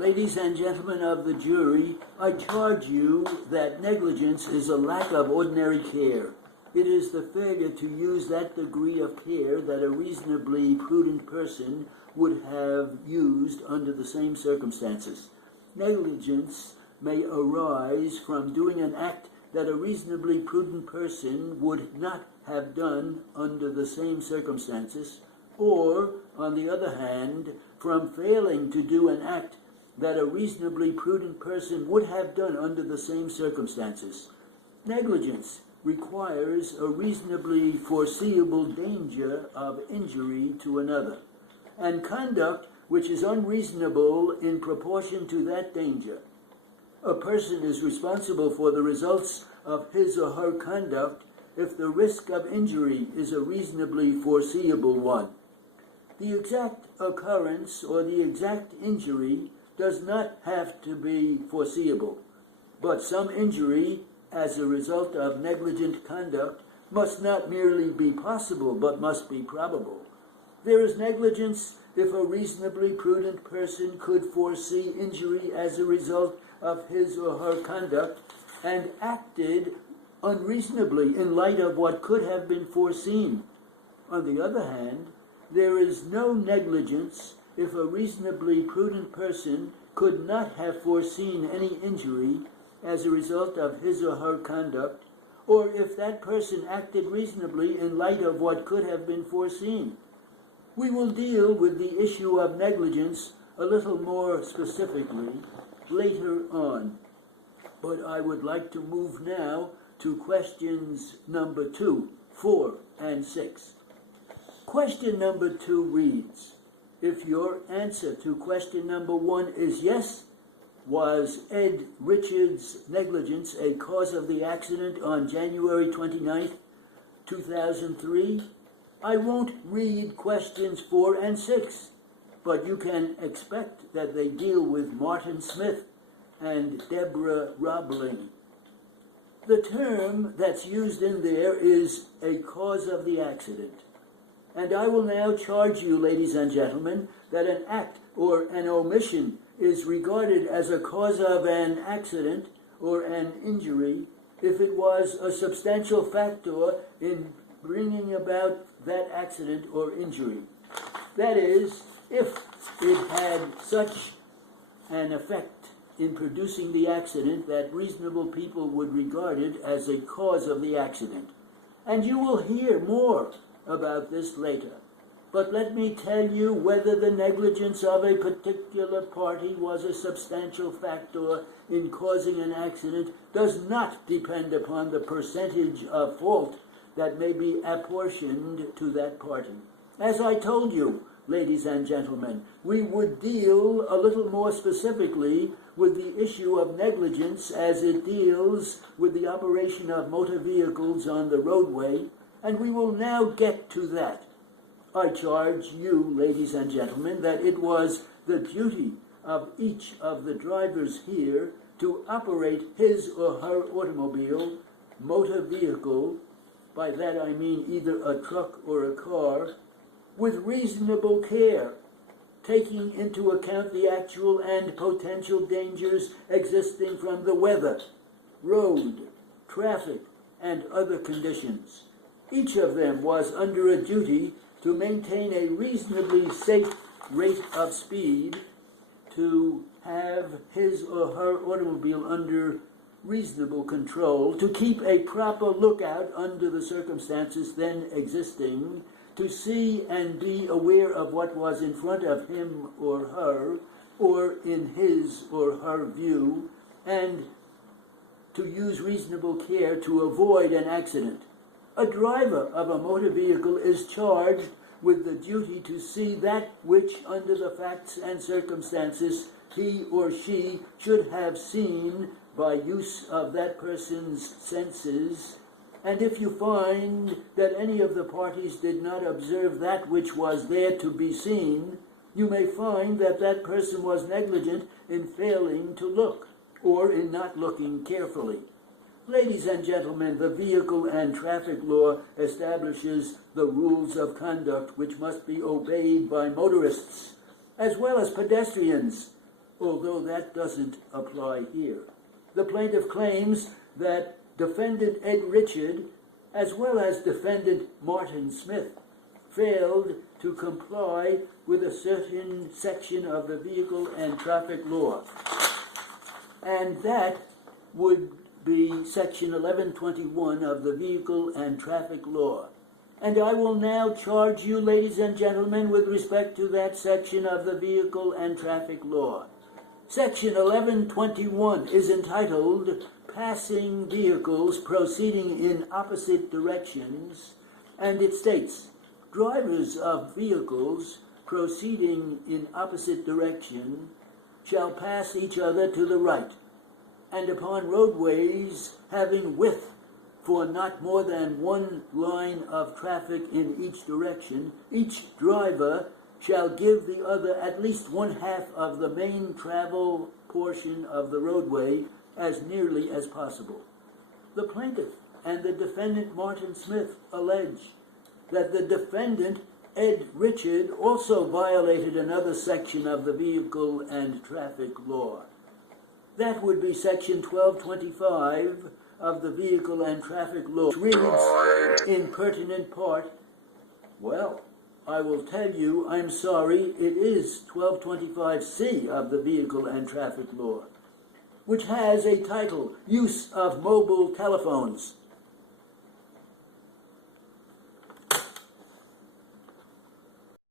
Ladies and gentlemen of the jury, I charge you that negligence is a lack of ordinary care. It is the failure to use that degree of care that a reasonably prudent person would have used under the same circumstances. Negligence may arise from doing an act that a reasonably prudent person would not have done under the same circumstances, or, on the other hand, from failing to do an act that a reasonably prudent person would have done under the same circumstances. Negligence requires a reasonably foreseeable danger of injury to another, and conduct which is unreasonable in proportion to that danger. A person is responsible for the results of his or her conduct if the risk of injury is a reasonably foreseeable one. The exact occurrence or the exact injury does not have to be foreseeable, but some injury as a result of negligent conduct must not merely be possible, but must be probable. There is negligence if a reasonably prudent person could foresee injury as a result of his or her conduct and acted unreasonably in light of what could have been foreseen. On the other hand, there is no negligence if a reasonably prudent person could not have foreseen any injury as a result of his or her conduct, or if that person acted reasonably in light of what could have been foreseen. We will deal with the issue of negligence a little more specifically later on, but I would like to move now to questions number 2, 4, and 6. Question number 2 reads, if your answer to question number 1 is yes, was Ed Richards' negligence a cause of the accident on January 29th, 2003? I won't read questions 4 and 6, but you can expect that they deal with Martin Smith and Deborah Roebling. The term that's used in there is a cause of the accident. And I will now charge you, ladies and gentlemen, that an act or an omission is regarded as a cause of an accident or an injury if it was a substantial factor in bringing about that accident or injury. That is, if it had such an effect in producing the accident that reasonable people would regard it as a cause of the accident. And you will hear more about this later. But let me tell you, whether the negligence of a particular party was a substantial factor in causing an accident does not depend upon the percentage of fault that may be apportioned to that party. As I told you, ladies and gentlemen, we would deal a little more specifically with the issue of negligence as it deals with the operation of motor vehicles on the roadway, and we will now get to that. I charge you, ladies and gentlemen, that it was the duty of each of the drivers here to operate his or her automobile, motor vehicle, by that I mean either a truck or a car, with reasonable care, taking into account the actual and potential dangers existing from the weather, road, traffic, and other conditions. Each of them was under a duty to maintain a reasonably safe rate of speed, to have his or her automobile under reasonable control, to keep a proper lookout under the circumstances then existing, to see and be aware of what was in front of him or her, or in his or her view, and to use reasonable care to avoid an accident. A driver of a motor vehicle is charged with the duty to see that which, under the facts and circumstances, he or she should have seen by use of that person's senses. And if you find that any of the parties did not observe that which was there to be seen, you may find that that person was negligent in failing to look, or in not looking carefully. Ladies and gentlemen, the vehicle and traffic law establishes the rules of conduct which must be obeyed by motorists as well as pedestrians. although that doesn't apply here. The plaintiff claims that defendant Ed Richard, as well as defendant Martin Smith, failed to comply with a certain section of the Vehicle and Traffic Law. And that would be section 1121 of the Vehicle and Traffic Law. And I will now charge you, ladies and gentlemen, with respect to that section of the Vehicle and Traffic Law. Section 1121 is entitled Passing Vehicles Proceeding in Opposite Directions, and it states, drivers of vehicles proceeding in opposite direction shall pass each other to the right, and upon roadways having width for not more than one line of traffic in each direction, each driver shall give the other at least one half of the main travel portion of the roadway as nearly as possible. The plaintiff and the defendant Martin Smith allege that the defendant Ed Richard also violated another section of the Vehicle and Traffic Law. That would be section 1225 of the Vehicle and Traffic Law, which reads in pertinent part, well, I will tell you, I'm sorry, it is 1225C of the Vehicle and Traffic Law, which has a title, Use of Mobile Telephones.